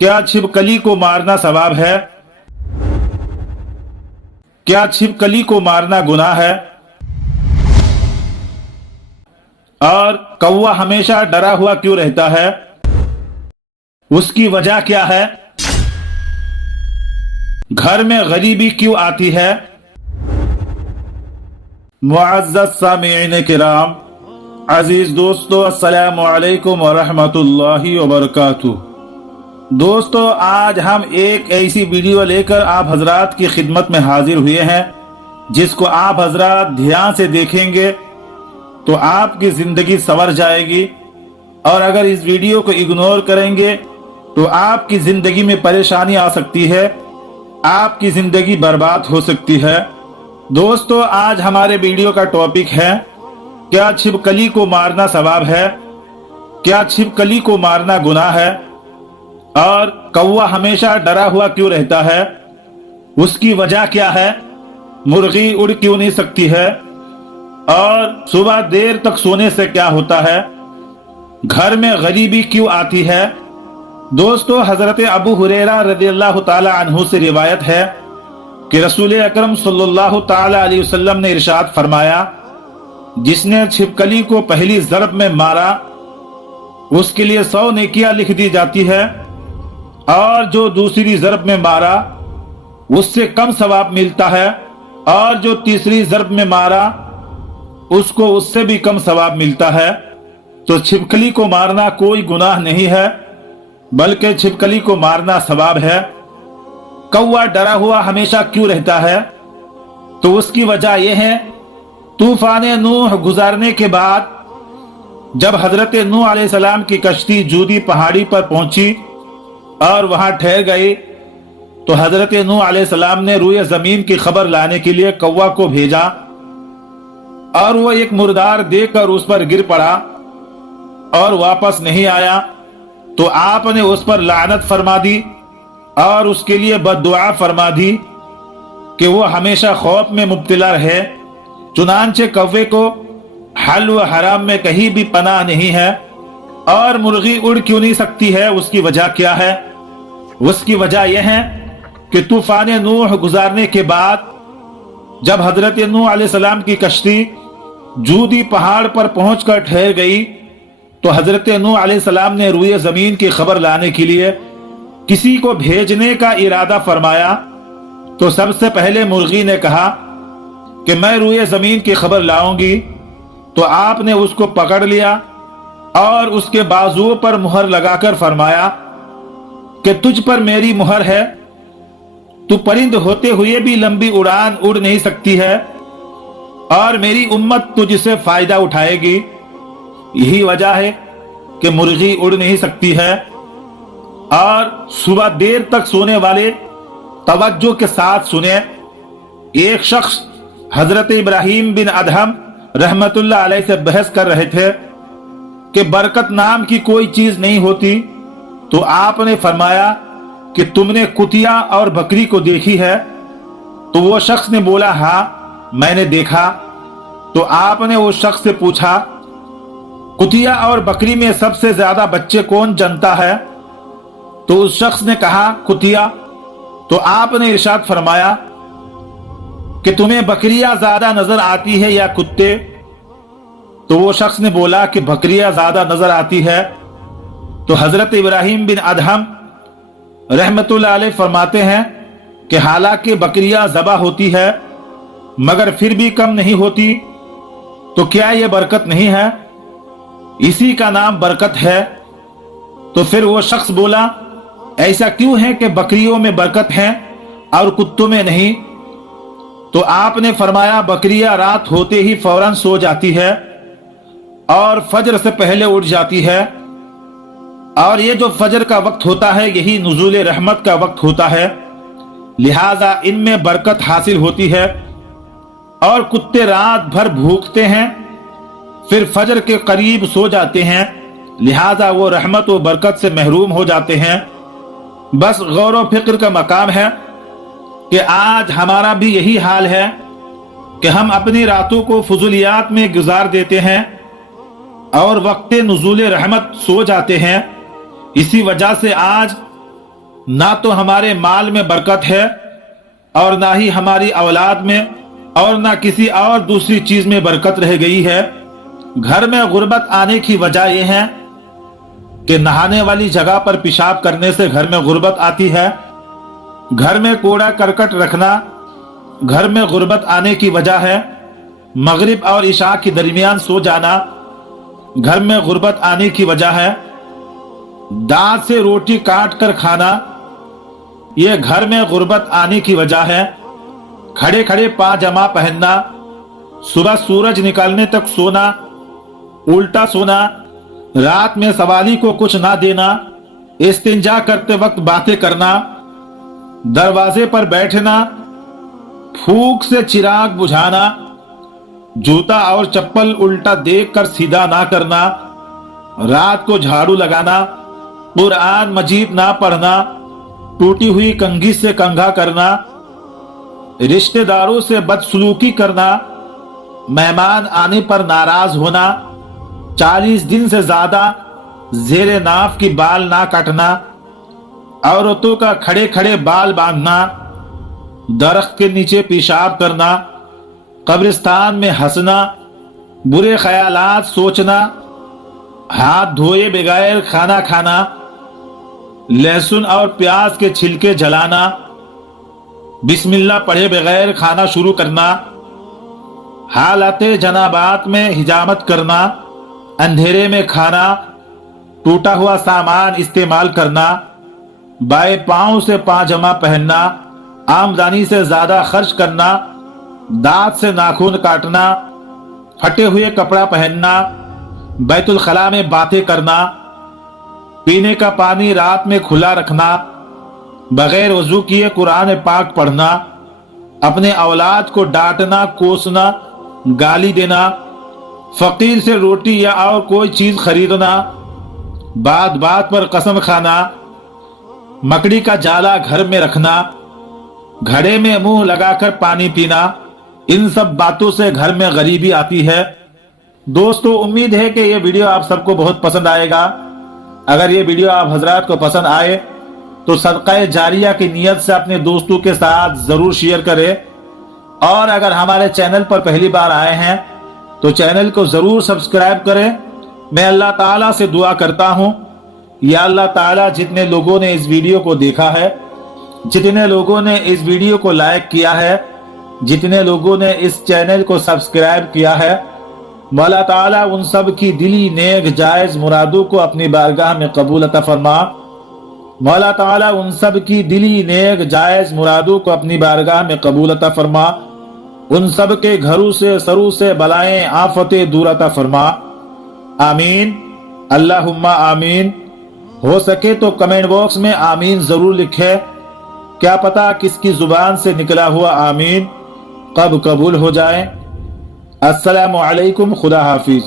क्या छिपकली को मारना सवाब है? क्या छिपकली को मारना गुनाह है? और कौवा हमेशा डरा हुआ क्यों रहता है? उसकी वजह क्या है? घर में गरीबी क्यों आती है? मुअज़्ज़ज़ सामिईन किराम, अजीज दोस्तों, अस्सलामु अलैकुम व रहमतुल्लाहि व बरकातुहू। दोस्तों, आज हम एक ऐसी वीडियो लेकर आप हजरात की खिदमत में हाजिर हुए हैं जिसको आप हजरात ध्यान से देखेंगे तो आपकी जिंदगी संवर जाएगी, और अगर इस वीडियो को इग्नोर करेंगे तो आपकी जिंदगी में परेशानी आ सकती है, आपकी जिंदगी बर्बाद हो सकती है। दोस्तों, आज हमारे वीडियो का टॉपिक है, क्या छिपकली को मारना सवाब है? क्या छिपकली को मारना गुनाह है? और कौवा हमेशा डरा हुआ क्यों रहता है? उसकी वजह क्या है? मुर्गी उड़ क्यों नहीं सकती है? और सुबह देर तक सोने से क्या होता है? घर में गरीबी क्यों आती है? दोस्तों, हजरत अबू हुरैरा रज़ियल्लाहु ताला अन्हु से रिवायत है कि रसूल अकरम सल्लल्लाहु ताला अलैहि वसल्लम ने इरशाद फरमाया, जिसने छिपकली को पहली ज़रब में मारा उसके लिए 100 नेकियां लिख दी जाती है, और जो दूसरी ज़रब में मारा उससे कम सवाब मिलता है, और जो तीसरी ज़रब में मारा उसको उससे भी कम सवाब मिलता है। तो छिपकली को मारना कोई गुनाह नहीं है, बल्कि छिपकली को मारना सवाब है। कौवा डरा हुआ हमेशा क्यों रहता है? तो उसकी वजह यह है, तूफान नूह गुजारने के बाद जब हजरत नूह अलैहिस्सलाम की कश्ती जूदी पहाड़ी पर पहुंची और वहां ठहर गई, तो हजरत नूह अलैहिस्सलाम ने रूए जमीन की खबर लाने के लिए कौवा को भेजा, और वो एक मुर्दार देखकर उस पर गिर पड़ा और वापस नहीं आया। तो आपने उस पर लानत फरमा दी और उसके लिए बद्दुआ फरमा दी कि वो हमेशा खौफ में मुब्तला रहे। चुनांचे कौवे को हल व हराम में कहीं भी पनाह नहीं है। और मुर्गी उड़ क्यों नहीं सकती है? उसकी वजह क्या है? उसकी वजह यह है कि तूफान नूह गुजारने के बाद जब हजरत नूह अलैहिस्सलाम की कश्ती जूदी पहाड़ पर पहुंचकर ठहर गई, तो हजरत नूह अलैहिस्सलाम ने रूए जमीन की खबर लाने के लिए किसी को भेजने का इरादा फरमाया। तो सबसे पहले मुर्गी ने कहा कि मैं रूए जमीन की खबर लाऊंगी। तो आपने उसको पकड़ लिया और उसके बाजुओं पर मुहर लगाकर फरमाया कि तुझ पर मेरी मुहर है, तू परिंद होते हुए भी लंबी उड़ान उड़ नहीं सकती है, और मेरी उम्मत तुझसे फायदा उठाएगी। यही वजह है कि मुर्गी उड़ नहीं सकती है। और सुबह देर तक सोने वाले तवज्जो के साथ सुने। एक शख्स हजरत इब्राहिम बिन अदहम रहमतुल्लाह अलैह से बहस कर रहे थे कि बरकत नाम की कोई चीज नहीं होती। तो आपने फरमाया कि तुमने कुतिया और बकरी को देखी है? तो वो शख्स ने बोला, हाँ मैंने देखा। तो आपने उस शख्स से पूछा, कुतिया और बकरी में सबसे ज्यादा बच्चे कौन जनता है? तो उस शख्स ने कहा, कुतिया। तो आपने इरशाद फरमाया कि तुम्हें बकरियां ज्यादा नजर आती है या कुत्ते? तो वो शख्स ने बोला कि बकरियां ज्यादा नजर आती है। तो हजरत इब्राहिम बिन अदहम रहमतुल्लाह अलैह फरमाते हैं कि हालांकि बकरियां ज़बा होती है मगर फिर भी कम नहीं होती, तो क्या यह बरकत नहीं है? इसी का नाम बरकत है। तो फिर वो शख्स बोला, ऐसा क्यों है कि बकरियों में बरकत है और कुत्तों में नहीं? तो आपने फरमाया, बकरियां रात होते ही फौरन सो जाती है और फजर से पहले उठ जाती है, और ये जो फजर का वक्त होता है यही नुज़ूल रहमत का वक्त होता है, लिहाजा इनमें बरकत हासिल होती है। और कुत्ते रात भर भूखते हैं फिर फजर के करीब सो जाते हैं, लिहाजा वो रहमत व बरकत से महरूम हो जाते हैं। बस गौर व फिक्र का मकाम है कि आज हमारा भी यही हाल है कि हम अपनी रातों को फुजुलियात में गुजार देते हैं और वक्त नुज़ूल रहमत सो जाते हैं। इसी वजह से आज نہ تو ہمارے مال میں برکت ہے اور نہ ہی ہماری اولاد میں اور نہ کسی اور دوسری چیز میں برکت رہ گئی ہے۔ گھر میں غربت آنے کی وجہ یہ ہے کہ نہانے والی جگہ پر پیشاب کرنے سے گھر میں غربت آتی ہے۔ گھر میں کوڑا کرکٹ رکھنا گھر میں غربت آنے کی وجہ ہے۔ مغرب اور عشاء کے درمیان سو جانا گھر میں غربت آنے کی وجہ ہے۔ دانت سے روٹی کاٹ کر کھانا یہ گھر میں غربت آنے کی وجہ ہے۔ کھڑے کھڑے پاجامہ پہننا، صبح سورج نکلنے تک سونا، الٹا سونا، رات میں سوالی کو کچھ نہ دینا، استنجا کرتے وقت باتیں کرنا، دروازے پر بیٹھنا، پھوک سے چراغ بجھانا، جوتا اور چپل الٹا دیکھ کر سیدھا نہ کرنا، رات کو جھاڑو لگانا، قرآن مجید نہ پڑھنا، ٹوٹی ہوئی کنگھی سے کنگھا کرنا، رشتہ داروں سے بدسلوکی کرنا، مہمان آنے پر ناراض ہونا، 40 دن سے زیادہ زیر ناف کی بال نہ کاٹنا، عورتوں کا کھڑے کھڑے بال باندھنا، درخت کے نیچے پیشاب کرنا، قبرستان میں ہنسنا، برے خیالات سوچنا، ہاتھ دھوئے بغیر کھانا کھانا، لہسن اور پیاز کے چھلکے جلانا، بسم اللہ پڑھے بغیر کھانا شروع کرنا، حالت جنابات میں حجامت کرنا، اندھیرے میں کھانا، ٹوٹا ہوا سامان استعمال کرنا، بائیں پاؤں سے پاجامہ پہننا، آمدنی سے زیادہ خرچ کرنا، دانت سے ناخن کاٹنا، پھٹے ہوئے کپڑا پہننا، بیت الخلاء میں باتیں کرنا، پینے کا پانی رات میں کھلا رکھنا، بغیر وضو کیے قرآن پاک پڑھنا، اپنے اولاد کو ڈانٹنا، کوسنا، گالی دینا، فقیر سے روٹی یا اور کوئی چیز خریدنا، بات بات پر قسم کھانا، مکڑی کا جالا گھر میں رکھنا، گھڑے میں منہ لگا کر پانی پینا، ان سب باتوں سے گھر میں غریبی آتی ہے۔ دوستو امید ہے کہ یہ ویڈیو آپ سب کو بہت پسند آئے گا۔ اگر یہ ویڈیو آپ حضرات کو پسند آئے تو صدقہ جاریہ کی نیت سے اپنے دوستوں کے ساتھ ضرور شیئر کریں، اور اگر ہمارے چینل پر پہلی بار آئے ہیں تو چینل کو ضرور سبسکرائب کریں۔ میں اللہ تعالیٰ سے دعا کرتا ہوں، یا اللہ تعالیٰ جتنے لوگوں نے اس ویڈیو کو دیکھا ہے، جتنے لوگوں نے اس ویڈیو کو لائک کیا ہے، جتنے لوگوں نے اس چینل کو سبسکرائب کیا ہے، مولا تعالیٰ ان سب کی دلی نیک جائز مرادوں کو اپنی بارگاہ میں قبول عطا فرما۔ مولا تعالیٰ ان سب کی دلی نیک جائز مرادوں کو اپنی بارگاہ میں قبول عطا فرما، ان سب کے گھروں سے سروں سے بلائیں آفتیں دور عطا فرما، آمین اللہم آمین۔ ہو سکے تو کمنٹ باکس میں آمین ضرور لکھے، کیا پتا کس کی زبان سے نکلا ہوا آمین کب قبول ہو جائے۔ السلام علیکم، خدا حافظ۔